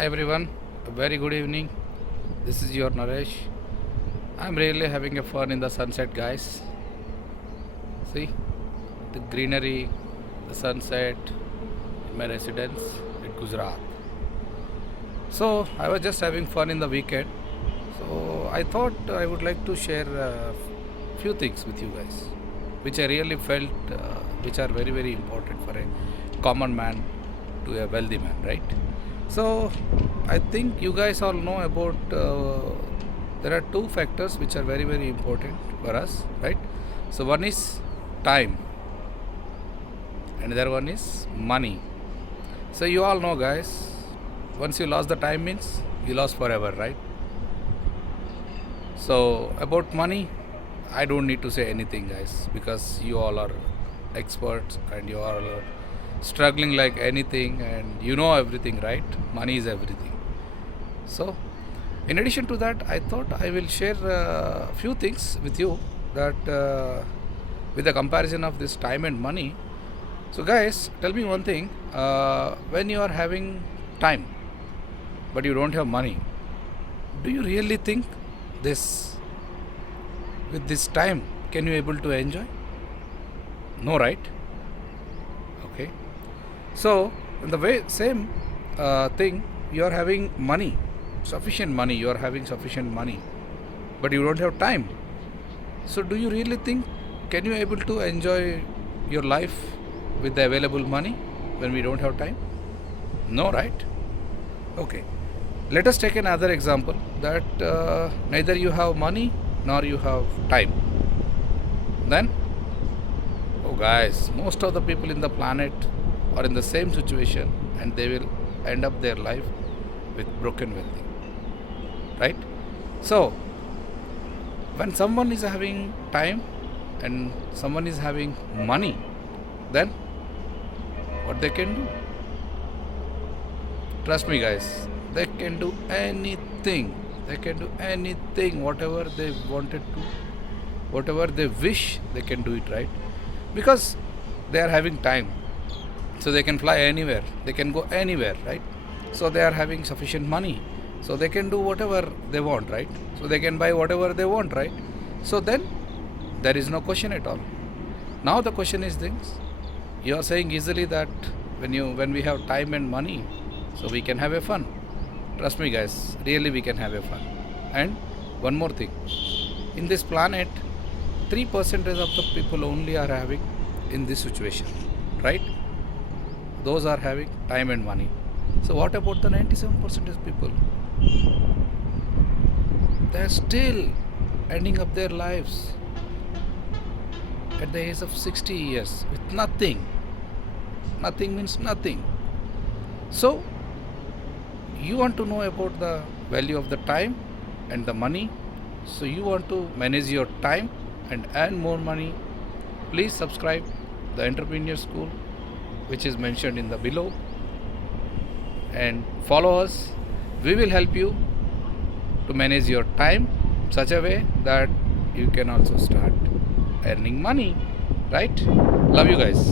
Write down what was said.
Hi everyone, a very good evening. This is your Naresh. I'm really having a fun in the sunset, guys. See the greenery, the sunset in my residence at Gujarat. So I was just having fun in the weekend. So I thought I would like to share a few things with you guys, which I really felt, which are very very important for a common man to a wealthy man, right? So I think you guys all know about. There are two factors which are very very important for us, right? So one is time, and the other one is money. So you all know, guys. Once you lost the time means you lost forever, right? So about money, I don't need to say anything, guys, because you all are experts and you all are struggling like anything, and you know everything, right? Money is everything. So, in addition to that, I thought I will share a few things with you that with the comparison of this time and money. So, guys, tell me one thing: when you are having time, but you don't have money, do you really think this with this time can you able to enjoy? No, right? Okay. So, in the way same thing, you are having money, sufficient money. You are having sufficient money, but you don't have time. So, do you really think can you able to enjoy your life with the available money when we don't have time? No, right? Okay. Let us take another example that neither you have money nor you have time. Then, oh guys, most of the people in the planet are in the same situation and they will end up their life with broken wealth, right? So, when someone is having time and someone is having money, then what they can do? Trust me, guys, they can do anything. They can do anything, whatever they wanted to, whatever they wish, they can do it, right? Because they are having time, so they can fly anywhere, they can go anywhere, right? So they are having sufficient money, so they can do whatever they want, right? So they can buy whatever they want, right? So then there is no question at all. Now the question is this: you are saying easily that when we have time and money, so we can have a fun. Trust me, guys, really we can have a fun. And one more thing: in this planet, 3% of the people only are having in this situation, right? Those are having time and money. So what about the 97% of people? They are still ending up their lives at the age of 60 years with nothing. Nothing means nothing. So you want to know about the value of the time and the money. So you want to manage your time and earn more money. Please subscribe the Entrepreneur School, which is mentioned in the below, and follow us. We will help you to manage your time such a way that you can also start earning money, right? Love you guys.